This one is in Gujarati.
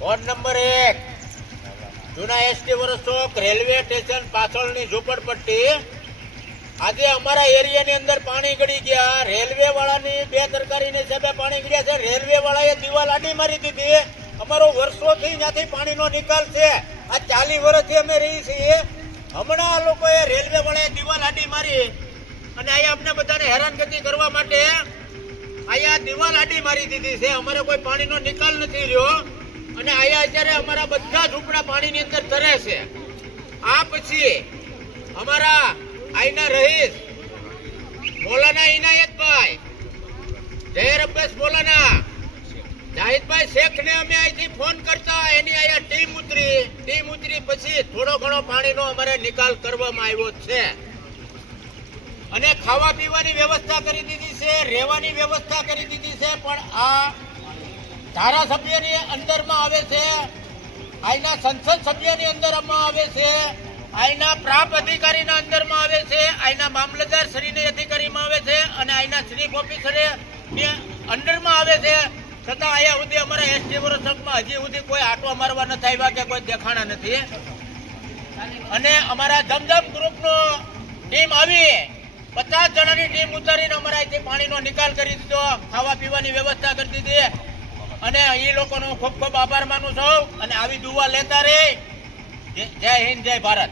વોર્ડ નંબર એક. જૂના એસટી વર્ષ ચોક રેલવે સ્ટેશન પાછળની ઝૂંપડપટ્ટી. આજે અમારા એરિયાની અંદર પાણી ગળી ગયા. રેલવે વાળાની બે સરકારીની હિસાબે પાણી ગળ્યા છે. રેલવે વાળાએ દિવાલ આડી મારી દીધી. અમારો વર્ષોથી ત્યાંથી પાણીનો નિકાલ છે. આ ચાલીસ વર્ષથી અમે રહી છીએ. હમણાં આ લોકોએ રેલવે વાળાએ દિવાલ આડી મારી. અને અહીંયા અમને બધાને હેરાનગતિ કરવા માટે અહીંયા દિવાલ આડી મારી દીધી છે. અમારે કોઈ પાણીનો નિકાલ નથી રહ્યો. અને અહીંયા અત્યારે અમારા બધા ઝૂંપડા પાણીની અંદર તરે છે. આ પછી અમારા આઈના રહીશ, મોલાના ઇનાયતભાઈ જહેર અબ્બાસ મોલાના, જાહિદભાઈ શેખને અમે અહીંથી ફોન કરતા, એની અહીંયા ટીમ ઉતરી ટીમ ઉતરી પછી થોડો ઘણો પાણીનો અમારે નિકાલ કરવામાં આવ્યો છે. અને ખાવા પીવાની વ્યવસ્થા કરી દીધી છે, રહેવાની વ્યવસ્થા કરી દીધી છે, પણ આ ધારાસભ્યની અંદરમાં આવે છે. અહીંના સંસદ સભ્યની અંદરમાં આવે છે. અહીંના પ્રાપ અધિકારીના અંદરમાં આવે છે. અહીંના મામલતદાર શ્રીની અધિકારીમાં આવે છે અને અહીંના ચીફ ઓફિસરે અંડરમાં આવે છે. છતાં અહીંયા સુધી અમારા એસટી વર્ષમાં હજી સુધી કોઈ આટો મારવા નથી આવ્યા કે કોઈ દેખાણા નથી. અને અમારા ધમધમ ગ્રુપનો ટીમ આવી. પચાસ જણાની ટીમ ઉતારીને અમારા અહીંથી પાણીનો નિકાલ કરી દીધો. ખાવા પીવાની વ્યવસ્થા કરી દીધી. અને એ લોકોનો ખૂબ ખૂબ આભાર માનું છું. અને આવી દુવા લેતા રહે. જય હિન્દ, જય ભારત.